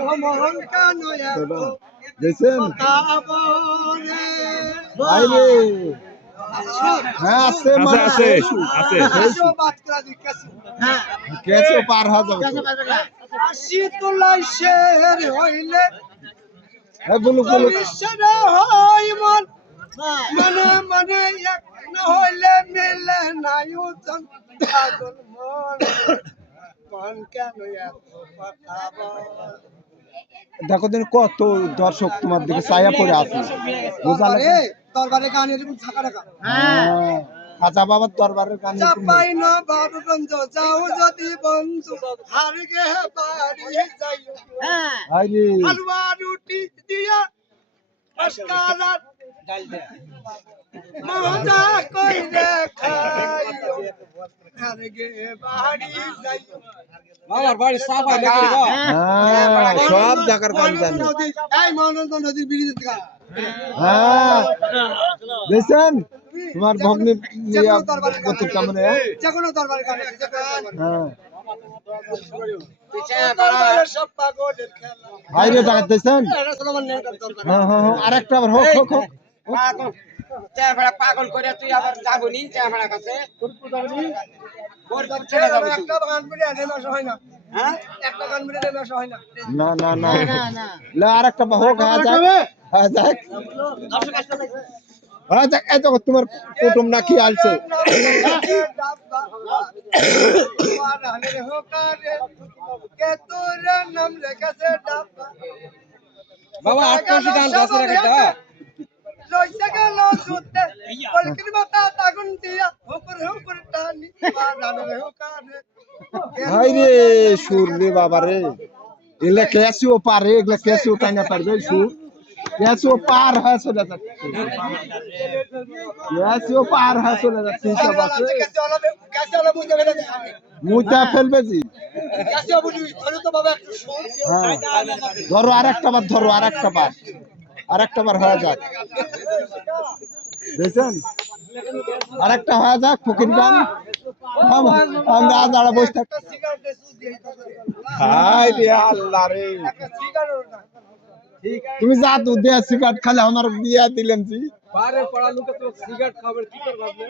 ও মোহন কেন দেখছেন বাইরে হ্যাঁ আছে মানে আছে আছে কেসো পার হয়ে যাবে আশি তোলাই শের হইলে হ্যাঁ বলু বলু হয় মন মনে মনে এক না হইলে মিলে নাই উতন পাগল মন মন কেন এত কথা বল দেখো দিন কত দর্শক তোমার দিকে ছায়া পড়ে আছে দরবারে দরবারে গান এরকম থাকা রাখা খাজা বাবার দরবারের গান চাপাই না বাবগঞ্জ যাও যদি বন্ধু হার গে বাড়ি যাইও আইরে হালুয়া রুটি দিয়া আজকালার মজা কইরে খাইও হার গে বাড়ি যাইও বাবার বাড়ি সাফাই নাকি গো হ্যাঁ সব জায়গার গান জানি এই মহানন্দ নদীর ব্রিজ থেকে হ্যাঁ দেখছেন তোমার ভগ্নি কত কেমন যে কোনো দরবারে গান আছে যে কোনো হ্যাঁ দরবারে সব পাগলের খেলা বাইরে টাকা দেখছেন এটা সলমান নেকার দরবার হ্যাঁ হ্যাঁ হ্যাঁ আরেকটা আবার হোক হোক হোক পাগল পাগল করে তুই আবার যাবনি চেহারা কাছে একটা গান বলে নেমে আসা হয় না হ্যাঁ একটা গান বলে নেমে আসা হয় না না না না লে আরেকটা হোক হ্যাঁ যাক হ্যাঁ যাক হ্যাঁ যাক এই দেখো তোমার কুটুম নাকি আলছে বাবা 800 গান গাছে রাখা লইছে গেল জুতে কলকির মাথা তাগুন দিয়া হুকুর হুকুর টানি বানানে হুকারে হাই রে সুর রে বাবা রে এগুলা কেসিও পারে এগুলা কেসিও টাইনা পারবে সুর কেসিও পার হয় চলে যাচ্ছে কেসিও পার হয় চলে যাচ্ছে সব আছে कैसे वाला मुझे मेरे মুতা ফেলবে জি कैसे बुझी ধরে তো বাবা একটু শোন হ্যাঁ ধরো আরেকটা বার ধরো আরেকটা বার হয়ে যাক দেখছেন আরেকটা হয়ে যাক ফকির গান আমরা দাঁড়া বসে থাক সিগারেট সুদ দিয়ে হাই রে আল্লাহ রে তুমি যা দুধ দিয়ে সিগারেট খালে আমার দিয়া দিলেন জি বারে পড়া লোকে তো সিগারেট খাবে কি করে ভাবলে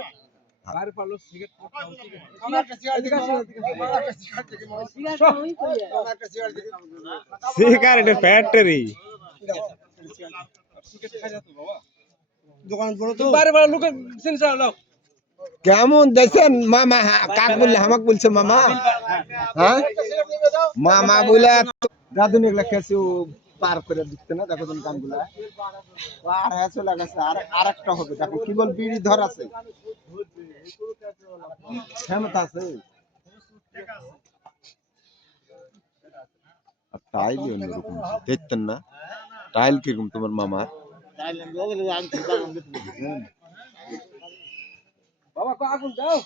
বারে পড়া লোক সিগারেট খাবে কি করে আমার একটা সিগারেট দিকে সিগারেটের ফ্যাক্টরি দোকান বড় তো বারে পড়া লোকে চিনছ লোক কেমন দেখছেন মামা কাক বললে আমাকে বলছে মামা হ্যাঁ মামা বলে দাদু এগুলা কেসিও পার করে দিচ্ছে না দেখো তুমি গানগুলা আর হ্যাঁ চলে গেছে আর আরেকটা হবে দেখো কি বল বিড়ি ধর আছে ক্ষমতা আছে টাইল অন্যরকম দেখতেন না টাইল কিরকম তোমার মামার বাবা কো আগুন দাও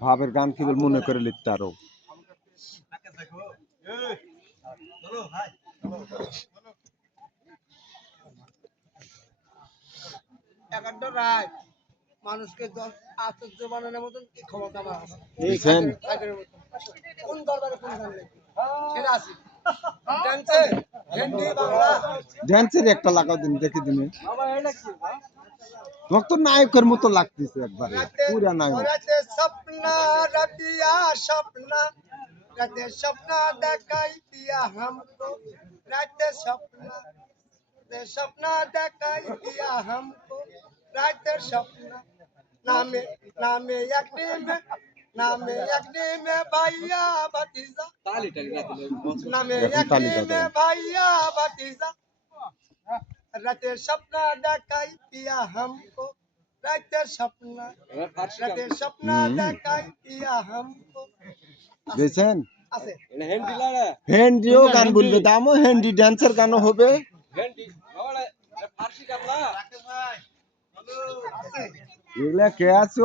ভাবের গান কি বল মনে করে লিখতে আরো একটা রায় মানুষকে আশ্চর্য বানানোর মতন কি ক্ষমতা আমার আছে দেখছেন কোন দরবারে কোন গান লেখে সেটা আছে ডান্সে হিন্দি বাংলা ড্যান্সের একটা লাগাও দিন দেখে দিন বাবা এটা কি তোমার তো নায়কের মতো লাগতেছে একবারে পুরা নায়ক রাতে স্বপ্না রাতিয়া স্বপ্না রাতে স্বপ্না দেখাই দিয়া हमको রাতে স্বপ্না দেখাই দিয়া हमको রাতে স্বপ্না নামে নামে একটি মে ভাইয়া ভতিজা তালি টালি না দিলে নামে এখন একটি তালি মে দাও। ভাইয়া ভতিজা রাতে স্বপ্না দেখাই দিয়া हमको রাতে স্বপ্না এবার ফার্সি রাতে স্বপ্না দেখাই দিয়া हमको দেখছেন আছে এটা হেন্ডি লাড়া হ্যান্ডিও গান বলবে দামও হ্যান্ডি ড্যান্সের গানও হবে হেন্ডি বাবা এটা ফার্সি গান না আছে এগুলা কে আছে